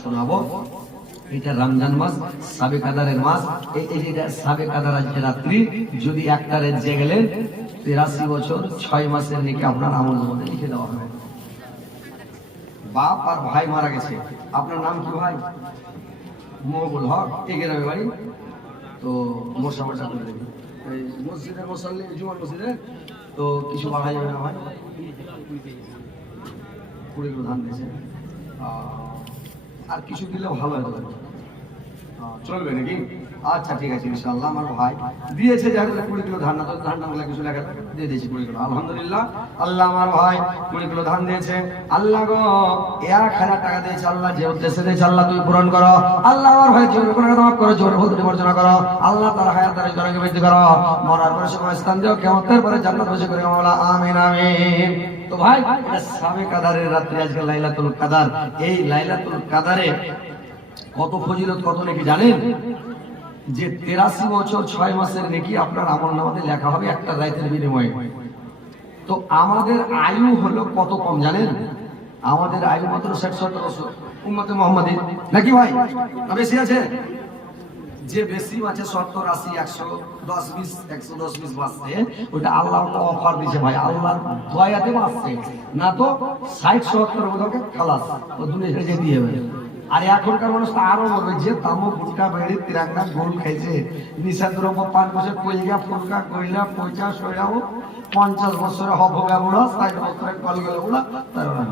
শোনাবো। এটা রমজান মাস, সাবে কাদারের মাস। এটা সাবে কাদার আজকে রাত্রি যদি একটা রাত জেগেলেন 83 বছর 6 মাসের নেকি আপনার আমলের মধ্যে লিখে দেওয়া হবে। বাপ আর ভাই মারা গেছে, আপনার নাম কি ভাই? মকবুল হক, এই গ্রামে বাড়ি। তো মশামাশা করে দেবেন এই মসজিদের মশাল্লি, জুমার মসজিদে। তো কিছু বাড়া যাবে না ভাই? 20 কিলো ধান দিয়েছে, আর কিছু দিলে ভালো হতো, চলবে নাকি? আচ্ছা ঠিক আছে ইনশাআল্লাহ। আমার ভাই দিয়েছে যাই 20 কিলো ধান, না তো ধানটা বলে কিছু লেখা দিয়ে দিয়েছি 20 কিলো। আলহামদুলিল্লাহ, আল্লাহ আমার ভাই 20 কিলো ধান দিয়েছে। আল্লাহ গো 1000 টাকা দিয়েছে, আল্লাহ যে উদ্দেশ্যে দিয়েছে আল্লাহ তুমি পূরণ করো। আল্লাহ আমার ভাই জীবনের গুনাহ মাফ করো, জীবনের ভুল বর্জনা করো। আল্লাহ তার হায়াত দারাজ দরজা বৃদ্ধি করো, মরার পরে সময় স্থান দিও, কিয়ামতের পরে জান্নাত বসে করে মাওলা, আমিন আমিন। তো ভাই এটা সাবে কাদারের রাত্রি, আজকে লাইলাতুল কাদার। এই লাইলাতুল কাদারে কত ফজিলত, কত নেকি জানেন? যে 83 বছর 6 মাসের নেকি আপনার আমলনামাতে লেখা হবে একটা রাতের বিনিময়ে। তো আমাদের আয়ু হলো কত কম জানেন? আমাদের আয়ু মাত্র 60-70 বছর উম্মতে মুহাম্মাদী, নাকি ভাই? না বেশি আছে? যে বেশি আছে 70, 80, 110, 20, 110, 20 বাঁচছে, ওটা আল্লাহ অফার দিয়েছে ভাই, আল্লাহর দয়াতে বাঁচছে। না তো 60-70 বছরকে খালাস, ও দুনিয়া ছেড়ে দিয়ে যাবে। আর এখনকার মানুষ তো আরো বলবে যে তামো গুটকা বেড়ে তিরাঙ্গা গোল খাইছে, নিশা দ্রব্য পান করছে, কইলা ফুলকা কইলা 50 হইয়াও 50 বছরে হব গাবুড়া, 60 বছরে কল গেল বুড়া, তার না।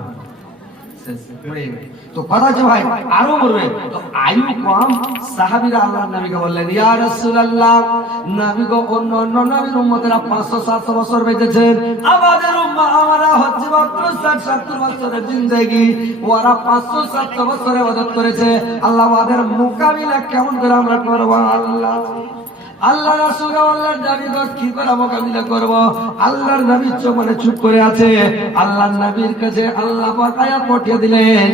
তো কথা আছে ভাই আরো বলবে। তো আয়ু কম সাহাবীরা আল্লাহর নবীকে বললেন, ইয়া রাসূলুল্লাহ, নবী গো অন্য অন্য নবীর উম্মতেরা 500-700 বছর বেঁচেছেন, আমাদের উম্মাহ আমরা হচ্ছে মাত্র 60-70 বছরের জিন্দেগি, ওরা 500-700 বছরে ইবাদত করেছে। আল্লাহ আমাদের মোকাবিলা কেমন করে আমরা করব? আল্লাহ রাসূল আল্লাহর নবী কি করে মোকাবিলা করব? আল্লাহর নবী চুপনে চুপ করে আছে। আল্লাহর নবীর কাছে আল্লাহ পাক আয়াত পাঠিয়ে দিলেন,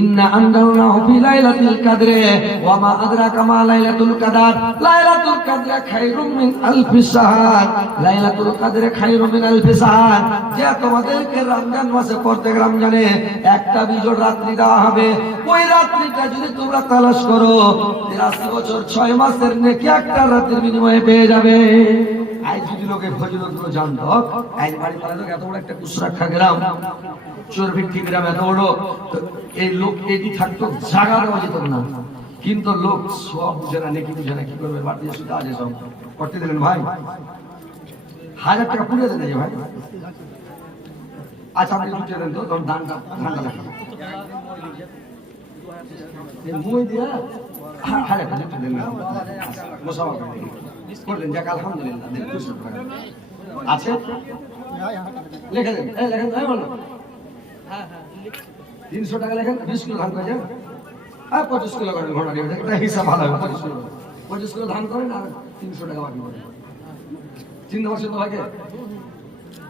ইন্না আনজালনাহু ফি লাইলাতুল কদরে ওয়া মা আদরাকা মা লাইলাতুল কদর, লাইলাতুল কদরে খায়রুম মিন আলফি শাহর, লাইলাতুল কদরে খায়রুম মিন আলফি শাহর। যে তোমাদেরকে রমজান মাসে প্রত্যেক রমজানে একটা বিজোড় রাত্রি দেওয়া হবে, ওই রাত্রিটা যদি তোমরা তালাশ করো 83 বছর 6 মাসের নেকি একটা রাতের বিনিময়ে পেয়ে যাবে। আজ যদি লোকে ফজিলতগুলো জানতো, আজ বাড়ি পাড়া লোক এত বড় একটা কুসরাক্ষা গ্রাম, চোরভিত্তি গ্রাম এত বড়, এই লোক এটি থাকতো, জায়গা দেওয়া যেত না। কিন্তু লোক সব বুঝে না, নেকি বুঝে না, কি করবে? বাড়তি শুধু আজ সব করতে দিলেন ভাই, 1000 টাকা পুড়িয়ে দেন ভাই। আচ্ছা আপনি লুটিয়ে দেন তো, তখন ধানটা রাখেন মুই দিয়া 1000 টাকা লুটিয়ে দেন, মোসাফা করলেন, যাক আলহামদুলিল্লাহ। দেন 200 টাকা আছে, লেখা দেন, লেখেন, বলো 300 টাকা লেখেন, 20 কিলো ধান করেছেন, 25 কিলো করেন, ঘোড়া দিয়ে এটা হিসাব ভালো হবে। 25 কিলো ধান করেন আর 300 টাকা বাকি করেন, চিন্তা করছেন তো ভাইকে?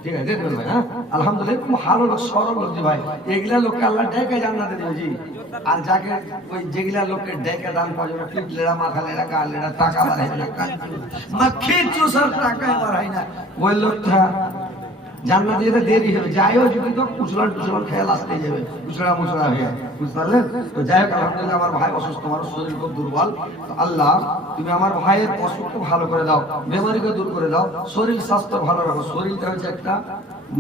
ঠিক আছে দেবেন ভাই। হ্যাঁ আলহামদুলিল্লাহ, ভালো লোক, সরল লোক জি ভাই। এগুলা লোককে আল্লাহ ডেকে জান্নাতে দেবে জি। আর যাকে ওই যেগুলা লোককে ডেকে দান পাওয়া যাবে, পিটলেরা, মাথা লেরা, গাল লেরা, টাকা বাড়াই না, মাখি চুষার টাকা বাড়াই না, ওই লোকটা জান্নাতে যেতে দেরি হবে। যাইও যদি তো কুচলান টুচলান খেয়াল আসতে যাবে, কুচড়া মুচড়া হয়ে, বুঝতে পারলেন? তো যাই হোক আলহামদুলিল্লাহ, আমার ভাই অসুস্থ, আমার শরীর খুব দুর্বল। আল্লাহ তুমি আমার ভাইয়ের অসুখকে ভালো করে দাও, বেমারিকে দূর করে দাও, শরীর স্বাস্থ্য ভালো রাখো। শরীরটা হচ্ছে একটা,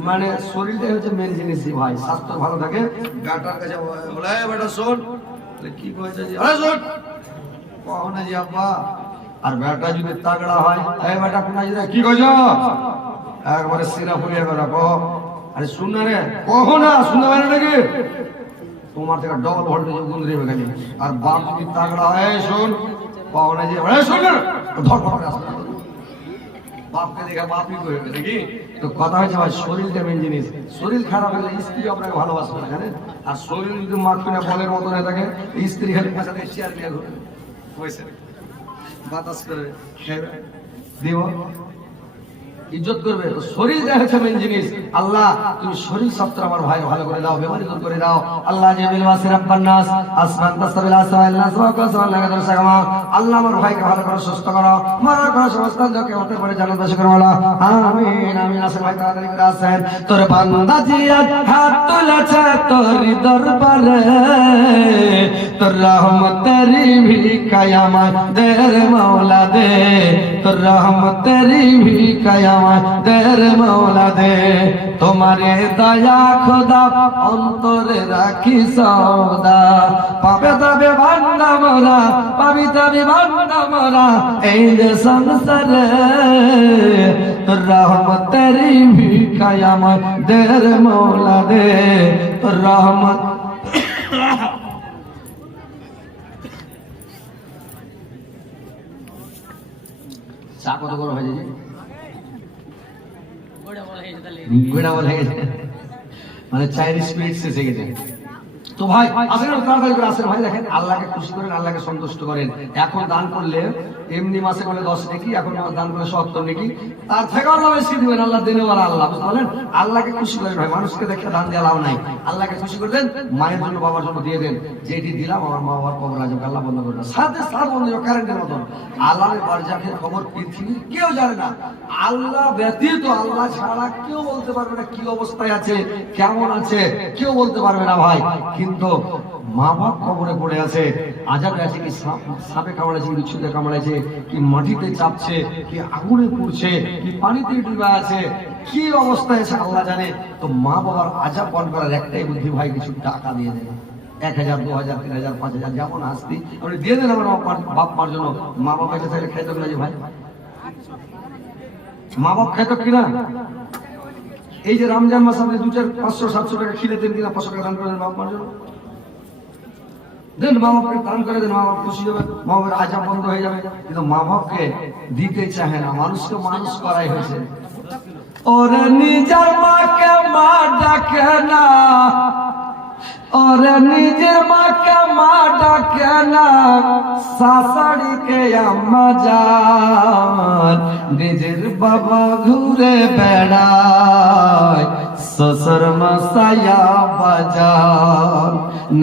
মানে শরীরটাই হচ্ছে মেন জিনিসই ভাই। স্বাস্থ্য ভালো থাকে, গাটার কাছে বলে বেটা শোন, কি কয়েছে জি, আরে শোন কখন জি আব্বা। আর বেটা যদি তাগড়া হয়, এই বেটা কোনা যদি কি কইছ, একবারে সিনা ফুলিয়ে রাখো। আরে শুন না রে, কখনো না শুনতে পারে নাকি? তোমার থেকে ডবল ভোল্টেজ গুণ দেবে খালি। আর বাপ যদি তাগড়া হয়, শোন কখনো যে শোন না, ধর ধর আসবে, বাপকে দেখা বাপই করবে নাকি? তো কথা হচ্ছে ভাই, শরীরটা মেন জিনিস। শরীর খারাপ হলে স্ত্রী আপনাকে ভালোবাসবে না, জানেন? আর শরীর যদি মাখপিনা বলের মতো হয়ে থাকে, স্ত্রী খালি পাশাতে চেয়ার নিয়ে ঘুরে বসে বাতাস করে খেয়ে দিব, ইজ্জত করবে। তো শরীর দেখা হচ্ছে মেন জিনিস। আল্লাহ তুমি শরীর স্বাস্থ্য আমার ভাই ভালো করে দাও, বেমারি দূর করে দাও। আল্লাহ জামিল ওয়াসির রাব্বান নাস আসমান তাসবিল আসমাইল নাস ওয়া কাসাল লাগাদার সাগামা। আল্লাহ আমার ভাইকে ভালো করে সুস্থ করো, মারা করে সমস্ত যাকে হতে পারে জান্নাত করো বলো আমিন আমিন। আসে ভাই তাড়াতাড়ি করে আসেন, তোর বান্দা জিয়াত হাত তুলেছে তোর দরবারে, তোর রহমতেরি ভিখায় আমাদের মওলা দে, তোর রহমতেরি ভিখায় আমাদের মওলা দে। তোমারে দয়া খোদা অন্তরে রাখি সদা, পাবে তবে বান্দা মোরা, পাবি তবে বান্দা মোরা এই যে সংসারে। তোর রহমতেরি ভিখায় আমাদের মওলা দে, তোর রহমত। চা কত গরম হয়ে যায়, গোড়া বলা হয়ে গেছে, মানে চায়ের স্পিরিট শেষ হয়ে গেছে। তো ভাই আসেন, তাড়াতাড়ি করে আসেন ভাই। দেখেন আল্লাহকে খুশি করেন, আল্লাহকে সন্তুষ্ট করেন। এখন দান করলে এমনি মাসে করলে 10 নেকি, এখন দান করলে 70 নেকি, তার থেকে আল্লাহ বেশি দিবেন। আল্লাহ দিনে বলা আল্লাহ, বুঝতে পারলেন? আল্লাহকে খুশি করেন ভাই, মানুষকে দেখে দান দিয়ে লাভ নাই। আল্লাহকে খুশি করে দেন, মায়ের জন্য বাবার জন্য দিয়ে দেন। যেটি দিলাম আমার মা বাবার কবর আজকে আল্লাহ বন্ধ করে দেন, সাথে সাথ বন্ধ কারেন্টের মতন। আল্লাহর বারজাখের খবর পৃথিবীর কেউ জানে না, আল্লাহ ব্যতীত। আল্লাহ ছাড়া কেউ বলতে পারবে না কি অবস্থায় আছে, কেমন আছে, কেউ বলতে পারবে না ভাই। কিন্তু মা বাপ কবরে পড়ে আছে, আজাবে আছে, কি সাপে কামড়াইছে, কি বিচ্ছুতে কামড়াইছে, কি মাটিতে চাপছে, কি আগুনে পুড়ছে, কি পানিতে ডুবে আছে, কি অবস্থায় আছে আল্লাহ জানে। তো মা বাবার আজাব পান করার একটাই বুদ্ধি ভাই, কিছু টাকা দিয়ে দেন। 1000, 2000, 3000, 5000 যেমন আসতি আপনি দিয়ে দেন আমার বাপ মার জন্য। মা বাপ এসে থাকলে খাইতো কিনা যে ভাই, মা বাপ খাইতো কিনা? এই যে রমজান মাস আপনি 200, 500, 700 টাকা খিলে দেন কিনা, 500 টাকা দান করে দেন বাপ মার জন্য। দেন, মা বাপকে দান করে দেন, মা বাপ খুশি হবে, মা বাবার আজাব বন্ধ হয়ে যাবে। কিন্তু মা বাপকে দিতে চাহে না, মানুষকে মানুষ করাই হয়েছে। ওরে নিজের মাকে মা ডাকে না, ওরে নিজের মাকে মা ডাকে না, শাশুড়িকে আম্মা জান। নিজের বাবা ঘুরে বেড়ায়, শ্বশুর মশাইয়া বাজার।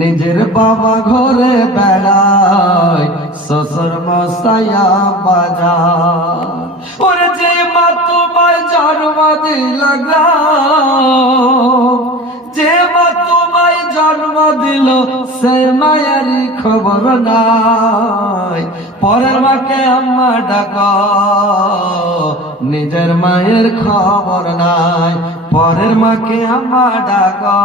নিজের বাবা ঘুরে বেড়ায়, শ্বশুর মশাইয়া বাজার। ওরে যে মা তোমায় জন্ম দিল গো, যে মা তোমায় জন্ম দিল, সে মায়ের খবর নাই। পরের মাকে আম্মা ডাকো, নিজের মায়ের খবর নাই। পরের মাকে আম্মা ডাকো,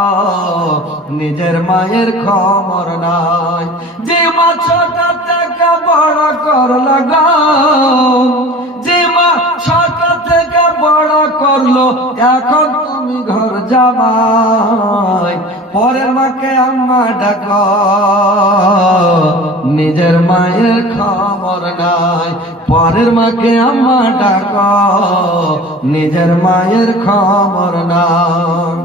নিজের মায়ের খবর নাই। যে মা ছোট থেকে বড় করলো গো, যে মা ছোট থেকে বড় করলো, এখন তুমি ঘর জামাই। পরের মাকে আম্মা ডাকো, নিজের মায়ের খবর নাই। পরের মাকে আম্মা ডাকো, নিজের মায়ের খবর নাই।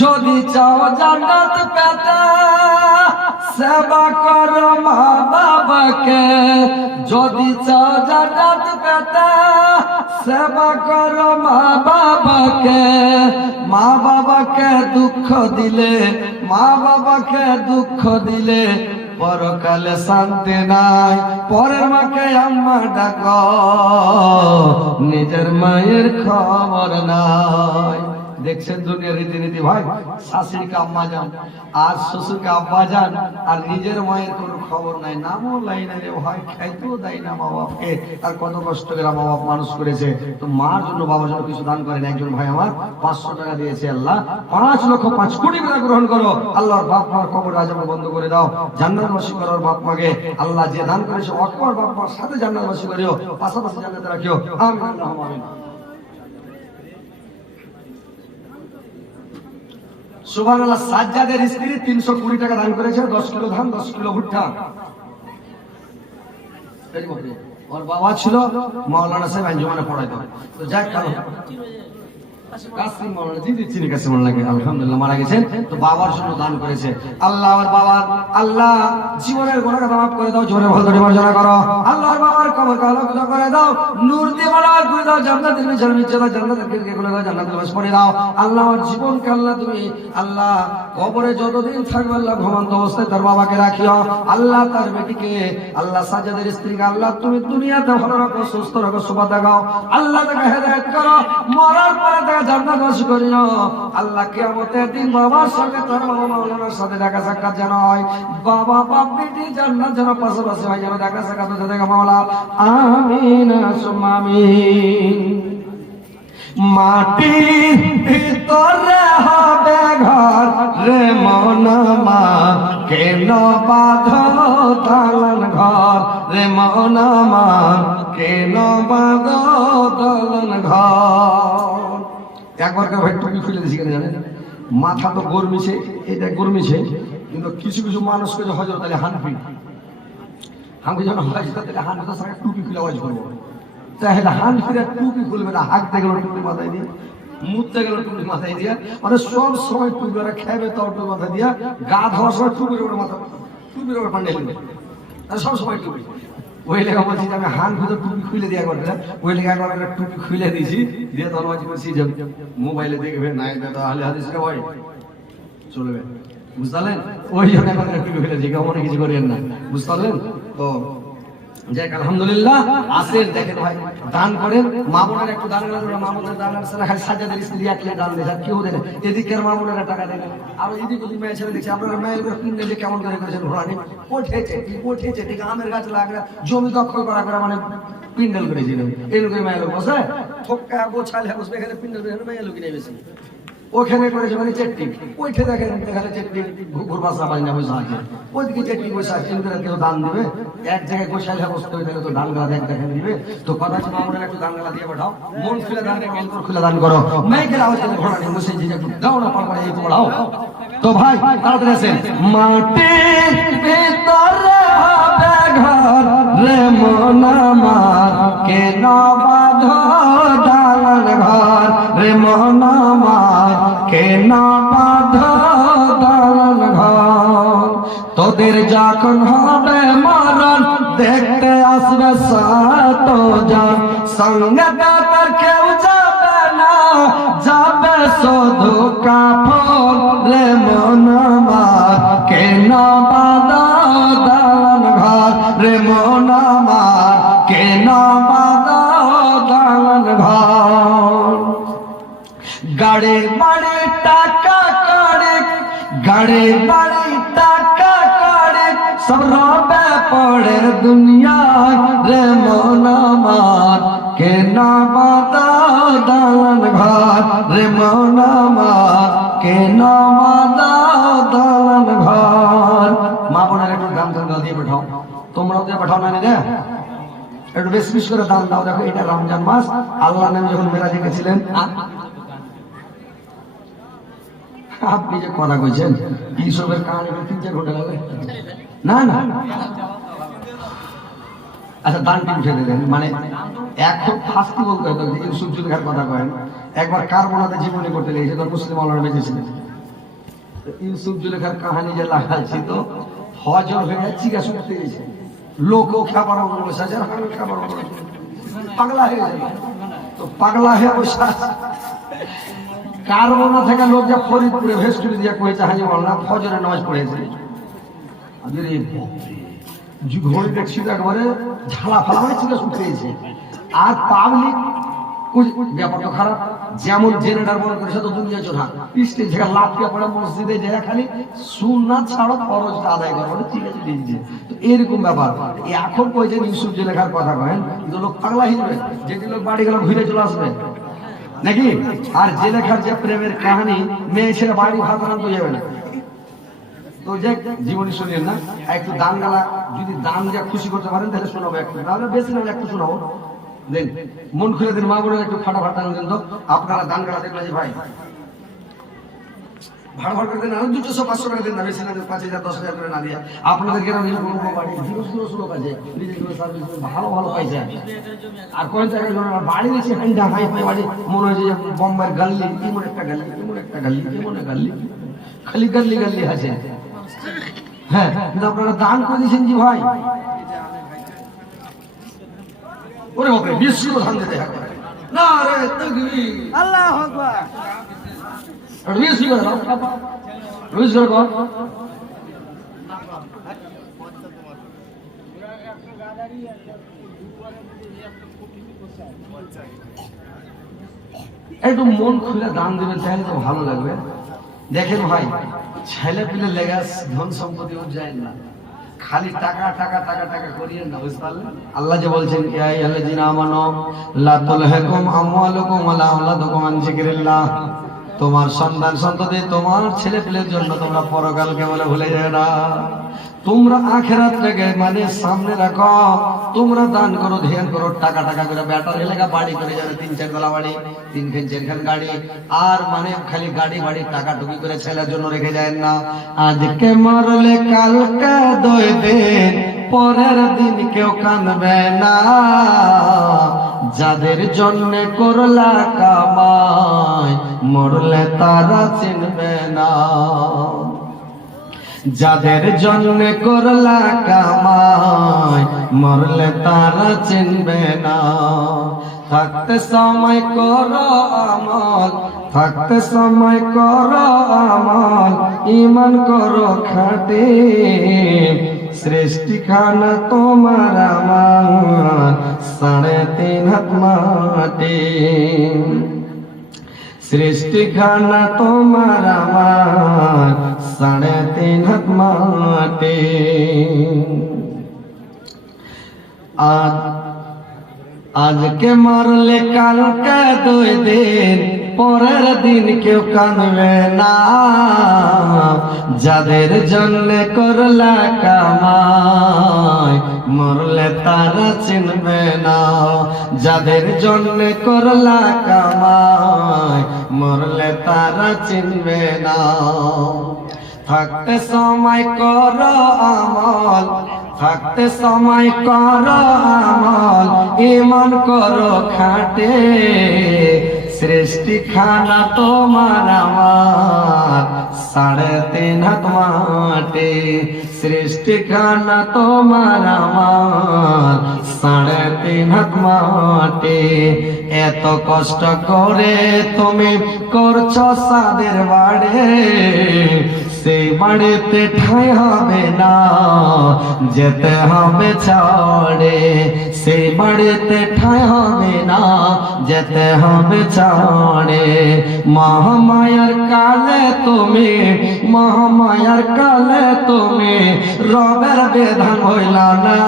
যদি চাও জান্নাত পেতে, সেবা করো মা বাবাকে। যদি চাও জান্নাত পেতে, সেবা করো মা বাবাকে। মা বাবাকে দুঃখ দিলে, মা বাবাকে দুঃখ দিলে, পরকালে শান্তি নাই। পরের মাকে আম্মা ডাকো, নিজের মায়ের খবর নাই। দেখছেন দুনিয়ার রীতিনীতি ভাই, শাশুড়িকে আম্মা যান আর শ্বশুরকে আব্বা যান, আর নিজের মায়ের কোনো খবর নাই, নামও লাই না রে ভাই, খাইতেও দেয় না মা বাপকে। আর কত কষ্ট করে মা বাপ মানুষ করেছে। তো মার জন্য বাবার জন্য কিছু দান করেন। একজন ভাই আমার 500 টাকা দিয়েছে, আল্লাহ 5 লক্ষ 5 কোটি টাকা গ্রহণ করো। আল্লাহর বাপ মার কবর আযাব বন্ধ করে দাও, জান্নাতবাসী করার বাপ মাকে আল্লাহ যে দান করেছে অকবর বাপ মার সাথে জান্নাতবাসী করিও, পাশাপাশি জান্নাতে রাখিও। আমিন আল্লাহুম্মা আমিন। সুবহানাল্লাহ। সাজ্জাদের স্ত্রী 320 টাকা দান করেছে, 10 কিলো ধান, 10 কিলো ভুট্টা। ওর বাবা ছিল মাওলানা সাহেব, আঞ্জুমানে পড়াইতো। তো যাক, কাসিম মাওলানা জি দিচ্ছি না, কাসিম মাওলানা আলহামদুলিল্লাহ মারা গেছেন। তো বাবার জন্য দান করেছে। আল্লাহ আমার বাবার, আল্লাহ জীবনের গুনাহকে মাফ করে দাও, জীবনের ভুল ত্রুটি মার্জনা করো। আল্লাহর বাবার কবর আলোকিত করে দাও, নূর দিয়ে মালা করে দাও, জান্নাতের মিশন মিশে দাও, জান্নাতের খিড়কি খুলে দাও, জান্নাতের বাস করে দাও। আল্লাহ আমার জীবনকে আল্লাহ তুমি আল্লাহ কবরে যতদিন থাকবে আল্লাহ ঘুমন্ত অবস্থায় তার বাবাকে রাখিও, আল্লাহ তার বেটিকে, আল্লাহ সাজ্জাদের স্ত্রীকে আল্লাহ তুমি দুনিয়াতে ভালো রাখো, সুস্থ রাখো, সুবাদ দাও, আল্লাহ তাকে হেদায়েত করো, মরার পরে তাকে জান্নাতবাসী করিও। আল্লাহ কিয়ামতের দিন বাবার সঙ্গে তার বাবা মাওলানার সাথে দেখা সাক্ষাৎ যেন হয়, বাবা বাপ বেটি জান্নাত যেন পাশাপাশি হয়, যেন দেখা সাক্ষাৎ হতে থাকে মাওলা, আমিন সুম্মা আমিন। মাটির ভিতরে হবে ঘর রে মনমা, কেন বাঁধো দালান ঘর রে মনমা, কেন বাঁধো দালান ঘর। একবার ভাই টুপি খুলে দিছি কেন জানেন? মাথা তো গরমিছে, এটা গরমিছে, কিন্তু কিছু কিছু মানুষকে যে হজরত আলী হানফি যখন হজ করতে হানফি সারা টুপি খুলে হজ করবো, তাহলে হানফিরা টুপি খুলবে না, হাঁকতে গেল টুপি মাথায় দিয়ে, মুততে গেল টুপি মাথায় দিয়া, মানে সব সময় টুপি ওরা খেবে তাও টুপি মাথায় দিয়া, গা ধোয়ার সময় টুপির ওপরে মাথা, টুপির ওপরে পান্ডে নেবে, সব সময় টুপি। ওই লেখা বলছি আমি হানফি তো টুপি খুলে দিয়া করবে, ওই লেখা একবার টুপি খুলে দিয়েছি, দিয়ে তখন বলছি যে মোবাইলে দেখবে নাই তাহলে হাদিস হয় চলবে, বুঝতে পারলেন? ওই জন্য এখন টুপি খুলে দিই, অনেক কিছু করেন না, বুঝতে পারলেন? তো যাক আলহামদুলিল্লাহ, আসেন দেখেন ভাই, দান করেন, মা বোনের একটু দান করেন, মা বোনের দান করেন, খালি সাজ্জাদের স্ত্রী একলে দান দেয়, কেউ দেন, এদিকের মা বোনেরা টাকা দেন, আর এদিকে যদি মেয়ে ছেলে দেখছি আপনারা মেয়ে কিনে যে কেমন করে করেছেন ঘোরানি, পঠেছে ঠিক আমের গাছ লাগলে জমি দখল করা করে মানে পিন্ডেল করেছিলেন, এরকম মেয়ে লোক বসে থোকা গোছালে বসবে, এখানে পিন্ডেল করে মেয়ে লোক নিয়ে বেশি ওখানে করেছে মানে চেট্টি, ওইটা দেখেন দেখালে চেট্টি ঘুর বাসা পাই না বসে আছে, ওইদিকে চেট্টি বসে আছে, কেউ দান দিবে, এক জায়গায় গোসাইলে বসতে হয়ে তো দান গালা দেখেন দিবে, তো কথা ছিল আমাদের একটু দান গালা দিয়ে পাঠাও, মন খুলে দান করে অন্তর খুলে দান করো, মেয়েকে আওয়াজ করে ঘোড়া নিয়ে বসে যে একটু দাও না পারবে এই তোমরাও। তো ভাই তাড়াতাড়ি আছেন, মাটির ভিতরে হবে ঘর রে মন আমার, কেন বাঁধো দালান ঘর রে মন আমার, কেন বাঁধো দালান ঘর। তোদের যখন হবে মরণ দেখতে আসবে সাত জন, সঙ্গে তার কেউ যাবে না, যাবে শুধু কাফন রে মন আমার, কেন বাঁধো দালান ঘর রে মন আমার, কেন বাঁধো দালান ঘর। গাড়ি বাড়ি টাকা করে, গাড়ি বাড়ি টাকা করে, সব রবে পড়ে দুনিয়ায় রে মন আমার, কেন বাঁধো দালান ঘর রে মন আমার, কেন বাঁধো দালান ঘর। মা বোনের একটু দাম দান দিয়ে পাঠাও, তোমরাও দিয়ে পাঠাও না রে, একটু বেশি বেশি করে দান দাও। দেখো এটা রমজান মাস, আল্লাহ নবী যখন মেরাজে গেছিলেন, আপনি যে কথা কইছেন এইসবের কারণে 3-4 ঘন্টা লাগবে না না। আচ্ছা দান কি উঠে দেন, মানে এখন ফাস্টি বলতে হতো যে ইউসুফ জুলেখার কথা কয়েন, একবার কারবোনাতে জীবনী করতে লেগেছে, তো মুসলিম আল্লাহ বেঁচেছিলেন, ইউসুফ জুলেখার কাহানি যে লাগাচ্ছি তো হজর হয়ে চিকা শুনতে গেছে, লোকও খাবার বসে আছে, খাবার পাগলা হয়ে যাবে, তো পাগলা হয়ে বসে কারবোনা থেকে লোক যা ফরিদপুরে ভেস্টুরি দিয়ে কয়েছে হাজি মাওলানা ফজরের নামাজ পড়েছে, ঘড়ি দেখছি একবারে ঝালা ফালা হয়ে চিকা শুনতে গেছে, আর পাবলিক ব্যাপারটা খারাপ, যেমন জেনারেটর বন্ধ করেছে তো দুনিয়া চোখা স্টেজ থেকে লাফিয়ে পড়ে মসজিদে যায় খালি সুন্নাত ছাড়া ফরজটা আদায় করে, ঠিক আছে দিয়েছে, তো এরকম ব্যাপার। এখন কইছেন ইউসুফ জুলেখার কথা কয়েন, কিন্তু লোক পাগলা হয়ে যাবে, যেটি লোক বাড়ি গেলে ঘুরে চলে আসবে নাকি, আর জেলেখার যে প্রেমের কাহিনী মেয়ে ছেলে বাড়ি ভাত আনতে যাবে না, তো যে জীবনী শুনিয়েন না, একটু দান গালা যদি দান যা খুশি করতে পারেন তাহলে শোনাবো, একটু তাহলে বেশি না একটু শোনাবো, দেন মন খুলে দিন, মা বোনের একটু ফাটাফাটা দেন তো, আপনারা দান গালা দেখলেন যে ভাই ভাড়া ভাড়া করে দেন, 200-500 টাকা দেন না, বেশি না 5,000-10,000 করে না দিয়ে, আপনাদের গ্রামে বাড়ি লোক আছে ভালো ভালো পাইছে, আর কয়েক জায়গায় বাড়ি দিয়েছে হাই ফাই বাড়ি, মনে হয়েছে যে বোম্বাইয়ের গাল্লি, এমন একটা গাল্লি, এমন একটা গাল্লি, এমন একটা গাল্লি, খালি গাল্লি গাল্লি আছে। হ্যাঁ কিন্তু আপনারা দান করে দিয়েছেন জি ভাই, ওরে বাপরে 20 কিলো ধান দিতে হবে না রে, তাকবীর আল্লাহু আকবার, 20 কিলো দাও বুঝছো কর একটু মন খুলে দান দিবেন তাহলে তো ভালো লাগবে। দেখেন ভাই, ছেলে পিলে লেগে ধন সম্পত্তি যায় না, খালি টাকা টাকা টাকা টাকা করিয়ে না, বুঝতে পারলেন? আল্লাহ যে বলছেন ইয়া আইয়ুহাল্লাযীনা আমানু লা তুলহিকুম আমওয়ালুকুম ওয়ালা আওলাদুকুম আন যিকরিল্লাহ, তোমার সন্তান সন্ততি তোমার ছেলে পেলের জন্য তোমরা পরকালকে বলে ভুলে যাও না, তোমরা আখিরাতটাকে মানে সামনে রাখো, তোমরা দান করো, ধ্যান করো, টাকা টাকা করে ব্যাটার এলাকা বাড়ি করে যাবে, 3-4 তলা বাড়ি, 3-4 গাড়ি, আর মানে খালি গাড়ি বাড়ি টাকা টুকি করে ছেলের জন্য রেখে যায় না। আজকে মরলে কালকে 2 দিন, পরের দিন কেউ কাঁদবে না, যাদের জন্য করলা কামাই মরলে তারা চিনবে না, যাদের জন্য করলা কামাই মরলে তারা চিনবে না। থাকতে সময় করো আমল, থাকতে সময় করো আমল, ঈমান করো খাঁটি, সৃষ্টি খানা তোমার আমার 3.5 হাত মাটি, সৃষ্টি খানা তোমার আমার 3.5 হাত মাটি। আজকে মরলে কালকে 2 দিন, পরের দিন কেউ কাঁদবে না, যাদের জন্য করলা কামাই মরলে তারা চিনবে না, যাদের জন্য করলা কামাই মরলে তারা চিনবে না। থাকতে সময় করো আমল, থাকতে সময় করো আমল, ঈমান করো খাঁটি, সৃষ্টি খানা তোমার আমার 3.5 হাত মাটি, সৃষ্টি খানা তোমার আমার 3.5 হাত মাটি। এত কষ্ট করে তুমি করছো সাদের বাড়ি, সেই বাড়িতে ঠাঁই হবে না, যেতে হবে ছাড়ে, সেই বাড়িতে ঠাঁই হবে না, যেতে হবে ছাড়ে। মহামায়ার কালে তুমি, মহামায়ার কালে তুমি রবের বিধান হইলা না,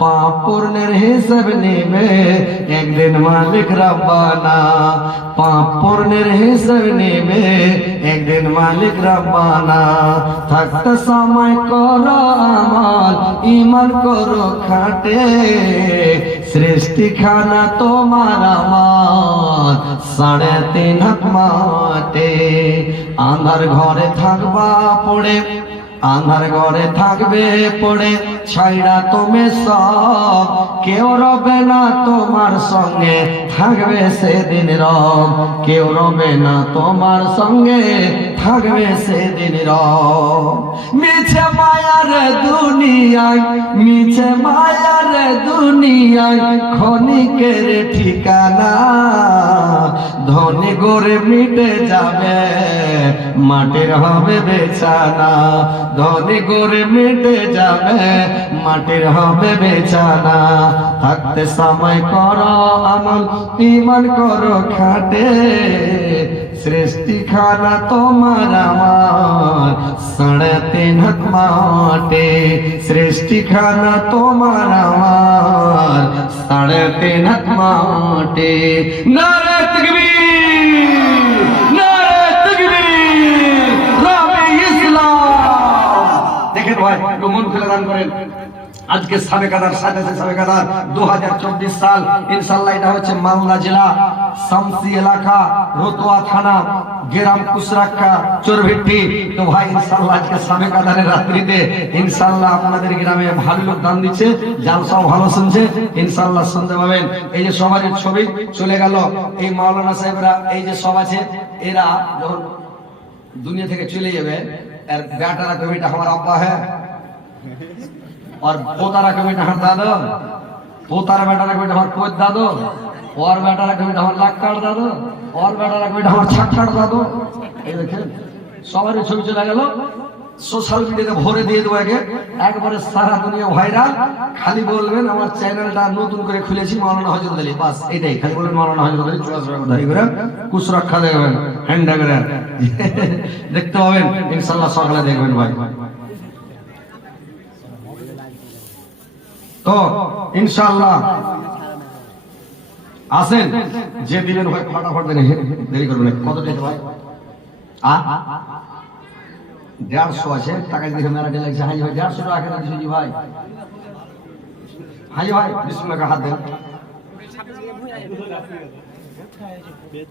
পাপ পূর্ণের হিসাব নেবে একদিন মালিক রব্বানা, পাপ পূর্ণের হিসাব নেবে একদিন মালিক রব্বানা। থাকতে সময় করো আমল, ঈমান করো খাঁটি, সৃষ্টি খানা তোমার আমার 3.5 হাত মাটি। আন্ধার ঘরে থাকবা পড়ে, আন্ধার ঘরে থাকবে পড়ে, ছাইড়া তুমি সব, কেউ রবে না তোমার সঙ্গে, থাকবে সেদিন রব, কেউ রবে না তোমার সঙ্গে, থাকবে সেদিন রব। মিছে মায়ার দুনিয়ায়, মিছে মায়ার দুনিয়ায় ক্ষণিকের ঠিকানা, ধনী গরিব মিটে যাবে, মাটির হবে বেচানা, ধনী গরিব মিটে যাবে, মাটির হবে বেচানা। থাকতে সময় করো আমল, ঈমান করো খাঁটি, সৃষ্টি খানা তোমার আমার 3.5 হাত মাটি, সৃষ্টি খানা তোমার আমার 3.5 হাত মাটি। নারে তাকবীর, নারে তাকবীর, রাবে ইসলাম। দেখেন ভাই, একটু মন খুলে দান করেন। আজকে সাবেকাদার সাথে সাবেকাদার 2024 সাল, ইনশাআল্লাহ এটা হচ্ছে মালদা জেলা শামসি এলাকা, রতুয়া থানা, গ্রাম কুসরাক্কা, চোরভিট্টি। তো ভাই ইনশাআল্লাহ আজকে সাবেকাদারের রাত্রিতে ইনশাআল্লাহ আপনাদের গ্রামে ভালো লোক দান দিচ্ছে, জালসাও ভালো শুনছে, ইনশাআল্লাহ শুনতে পাবেন। এই যে সবার ছবি চলে গেল, এই মাওলানা সাহেবরা এই যে সব আছে, এরা যখন দুনিয়া থেকে চলে যাবে, আর বেটারা কবিটা আমার আব্বা হ্যাঁ, और पोतारा के बेटा हमार दादो, पोतारा बेटा के बेटा हमार कोच दादो, और बेटा के बेटा हमार लाखड़ दादो, और बेटा के बेटा हमार छक्कड़ दादो। ये देखें সবারই ছবি চলে গেল, সোশ্যাল মিডিয়াতে ভরে দিয়ে দেবো আগে, একবারে সারা দুনিয়া ভাইরাল। খালি বলবেন আমার চ্যানেলটা নতুন করে খুলেছি মাওলানা হযরত আলী, বাস এটাই খালি বলবেন মাওলানা হযরত আলী ধরি করে কুছ রক্ষা দেখবেন হ্যান্ডা করে দেখতে পাবেন ইনশাআল্লাহ, সকালে দেখবেন ভাই। তো ইনশাআল্লাহ আসেন, যে দিবেন ভাই ফটাফট দেন, দেরি করবেন। কত টাকা ভাই? 150 আছে টাকা দেখে মেলাতে লাগছে। হাজি ভাই 150 টাকা কেন দিছি ভাই? হাজি ভাই বিসমিল্লাহ কা হাত দেন।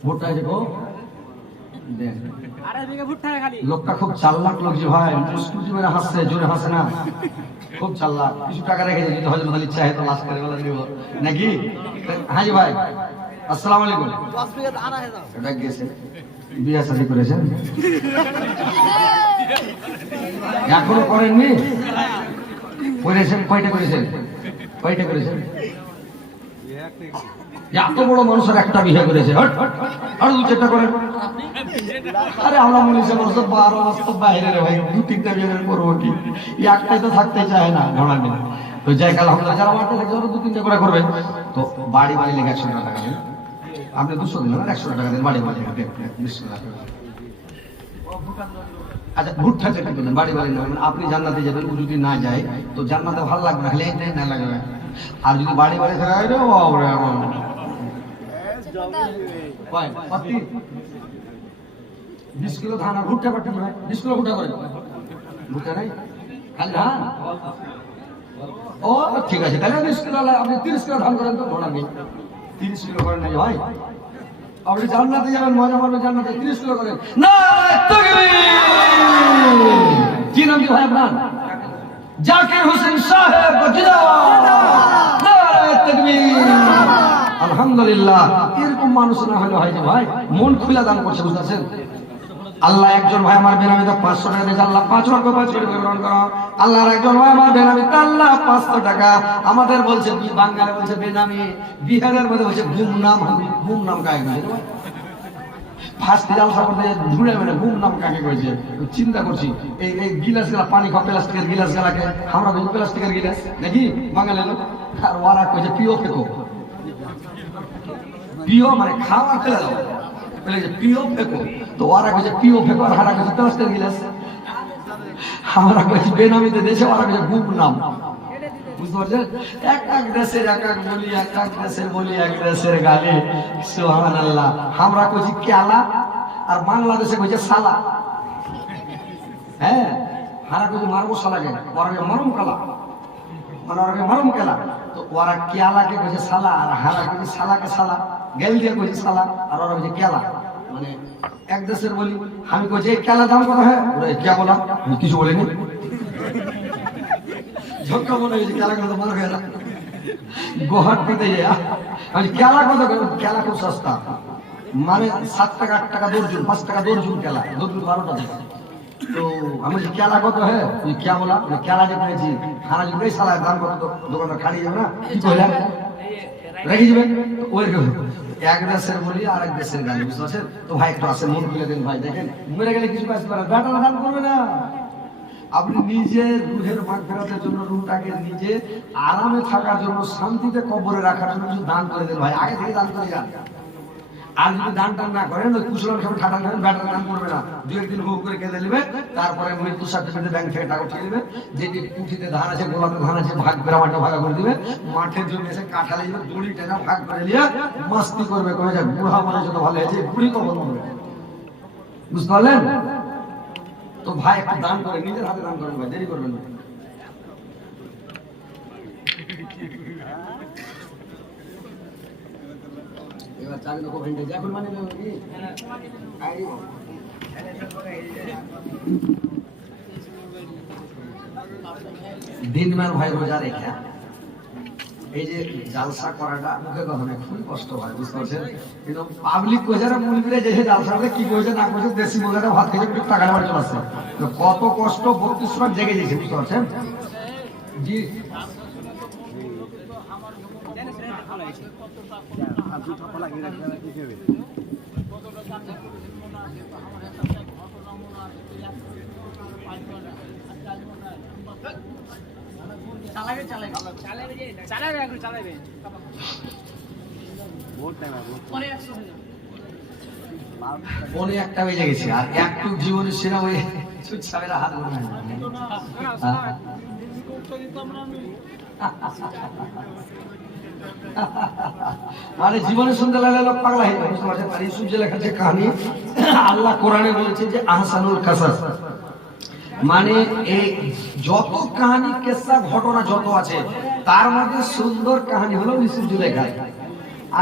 ভুট্টা আছে গো দেন। লোকটা খুব চালাক লোক জি ভাই, মুস্কুটি মেরে হাসছে, জোরে হাসে না, খুব চালাক। কিছু টাকা রেখে যদি হযরত আলী চাহে তো লাশ করে বলা দিব নাকি? হাজি ভাই আসসালামু আলাইকুম। এটা গেছে বিয়ে শাদী করেছেন? এখনো করেননি? করেছেন? কয়টা করেছেন? কয়টা করেছেন? এত বড় মানুষের একটা বিয়ে করেছে, আর 2-4টা করেন। আরে আমরা মনীষা মানুষ 12 মাস তো বাইরে রে ভাই, 2-3টা বিয়ে করবো কি? একটাই তো থাকতে চায় না ঘোড়া দিন। তো যাই কাল আলহামদুলিল্লাহ যারা বাড়তে থাকে 2-3টা করে করবে। তো বাড়ি বাড়ি লেগে 100 টাকা দেন, আপনি 200 দিন না 100 টাকা দেন বাড়ি বাড়ি। আচ্ছা ভুট্টা চেক করলেন বাড়ি বাড়ি না, আপনি জান্নাতে যাবেন, ও যদি না যায় তো জান্নাতে ভালো লাগবে না, খালি এইটাই না লাগবে। আর যদি বাড়ি বাড়ি থাকে 20 কিলো ধান আর ভুট্টা পাঠান ভাই, 20 কিলো ভুট্টা করে ভুট্টা নাই খালি ধান। ও ঠিক আছে, তাহলে 20 কিলো আপনি 30 কিলো ধান করেন, তো ঘোড়া নেই 30 কিলো করেন নাই ভাই। আপনি জান্নাতে যাবেন, মজা করবেন, জান্নাতে 30 কিলো করেন। কি নাম কি ভাই আপনার? জাকির হোসেন সাহেব। আলহামদুলিল্লাহ, এরকম মানুষ না হলে হয় যে ভাই মন খুলে দান করছে, বুঝতে পারছেন? আল্লাহ একজন ভাই আমার বেনামিতে 500 টাকা দিয়েছে, আল্লাহ 5 লক্ষ 5 কোটি গ্রহণ করো। আল্লাহর একজন ভাই আমার বেনামিতে আল্লাহ 500 টাকা। আমাদের বলছে বাঙালি বলছে বেনামি, বিহারের মধ্যে বলছে গুমনাম। গুমনাম কাকে বলছে? ফার্স্ট জালসা করতে ধুড়ে মেরে গুমনাম কাকে কইছে? চিন্তা করছি এই গিলাস গুলা পানি খাওয়া প্লাস্টিকের গিলাস গুলাকে আমরা বলি প্লাস্টিকের গিলাস নাকি বাঙালি লোক, আর ওরা কইছে পিও ফেকো। পিও মানে খাওয়ার ফেলে দাও, পিও ফেকো। তো ওরা কইছে পিও ফেকো, আর হারা কইছে প্লাস্টিকের গিলাস। আমরা কইছি বেনামিতে দেশে, ওরা কইছে গুমনাম। বুঝতে পারছেন? এক এক দেশের এক এক বলি, এক এক দেশের বলি, এক দেশের গালি। সুবহানাল্লাহ। আমরা কইছি কেলা, আর বাংলাদেশে কইছে সালা। হ্যাঁ, হারা কইছে মারবো সালাকে, ওরা মারুম কালা, মানে ওরা মারুম কেলা। তো ওরা কেলাকে কইছে সালা, আর হারা কইছে সালাকে সালা, গেল দিয়ে কইছে সালা, আর ওরা কইছে কেলা। মানে এক দেশের বলি। আমি কইছি এই কেলা দাম কত? হ্যাঁ কে বলা, কিছু বলিনি। ঝক্কা মনে হয়েছে কেলা কত মার হয়ে না গুয়াহাটিতে আমি কেলা কত? কেলা খুব সস্তা, মানে 7 টাকা 8 টাকা দর্জন, 5 টাকা দর্জন কেলা, দর্জন 12টা দেয়। তো আমি কেলা কত? হ্যাঁ কে বলা, কেলা যে কিনেছি খানা যদি সালায় দাম কত? দোকানটা খাড়িয়ে যাবে না, কি কইলা রেখে যাবে। ওই এক দেশের বলি আর এক দেশের গালি, বুঝতে পারছেন? তো ভাই একটু আসেন, মন খুলে দেন ভাই। দেখেন মরে গেলে কিছু কাজ করে বেটা দান করবে না। আপনি নিজের রুহের মাগফিরাতের জন্য, রুহটাকে নিজে আরামে থাকার জন্য, শান্তিতে কবরে রাখার জন্য কিছু দান করে দেন ভাই, আগে থেকে দান করে যান। আর যদি দান টান না করেন, ওই কুশলাম সব ঠাটা খাবেন, ব্যাটার দান করবে না, 2-1 দিন হুক করে কেঁদে নেবে, তারপরে মৃত্যু সার্টিফিকেট ব্যাংক থেকে টাকা উঠিয়ে দেবে। যেটি পুঁথিতে ধান আছে, গোলাপে ধান আছে, ভাগ করে মাঠে ভাগা করে দিবে। মাঠের জন্য এসে কাঁঠালে যাবে, দড়ি টেনা ভাগ করে নিয়ে মাস্তি করবে, কমে যাবে। বুড়া মানে যত ভালো হয়েছে, বুড়ি কখন হবে, বুঝতে পারলেন? তো ভাই একটু দান করে, নিজের হাতে দান করেন ভাই, দেরি করবেন না। এবার 4 লক্ষ ভেঙে যায়, এখন মানে দিনমান ভাই রোজা রেখা এই যে জালসা করাটা মুখে কথা না, খুবই কষ্ট হয়, বুঝতে পারছেন? কিন্তু পাবলিক কইছে না, মুলবিরে যে জালসাতে কি কইছে না কইছে, দেশি মুলবিরে ভাত খেয়ে একটু টাকা বাড়ি চলে আসছে। তো কত কষ্ট 32 রাত জেগে গেছে, বুঝতে পারছেন? জি পরে একটা বেজে গেছে আর একটু জীবনের সেরা ওই সাবেরা হাত ধরে মানে জীবনে শুনতে লাগলে লোক পাগলা হয়ে যাবে, বুঝতে পারছেন? আর ইউসুফ যে লেখার যে কাহিনী আল্লাহ কোরআনে বলেছে যে আহসানুল কাসাস, মানে এই যত কাহিনী কেসা ঘটনা যত আছে তার মধ্যে সুন্দর কাহিনী হলো ইউসুফ জুলেখা।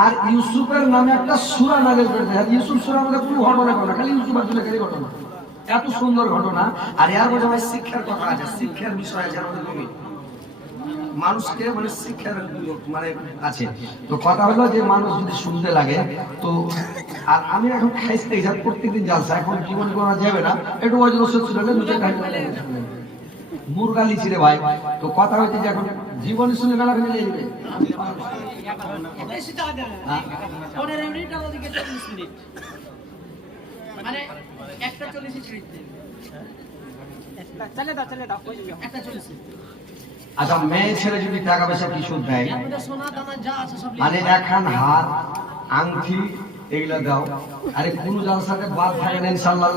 আর ইউসুফের নামে একটা সূরা নাযিল করেছে। ইউসুফ সূরার মধ্যে কোনো ঘটনা না, খালি ইউসুফ আর জুলেখারই ঘটনা, এত সুন্দর ঘটনা। আর এর মধ্যে ভাই শিক্ষার কথা আছে, শিক্ষার বিষয় আছে, আমাদের কবি মানুষকে মানে শিক্ষার মানে আছে। তো কথা হলো যে মানুষ যদি শুনতে লাগে তো, আর আমি এখন খাইতে যাই প্রত্যেকদিন জালসা, এখন জীবন করা যাবে না, একটু ওই জন্য সত্যি লাগে দুটো মুরগা লিচি রে ভাই। তো কথা হচ্ছে যে এখন জীবন শুনে গেলে ফেলে যাবে মানে একটা 40 মিনিট চলে দাও একটা 40। আচ্ছা, মেয়ে ছেলে যদি টাকা পয়সা কিছু দেয়, সোনা দানা যা আছে সব মানে এখন হাত আংটি এগুলা দাও, আরে কোন জালসাতে বাদ থাকে না ইনশাআল্লাহ।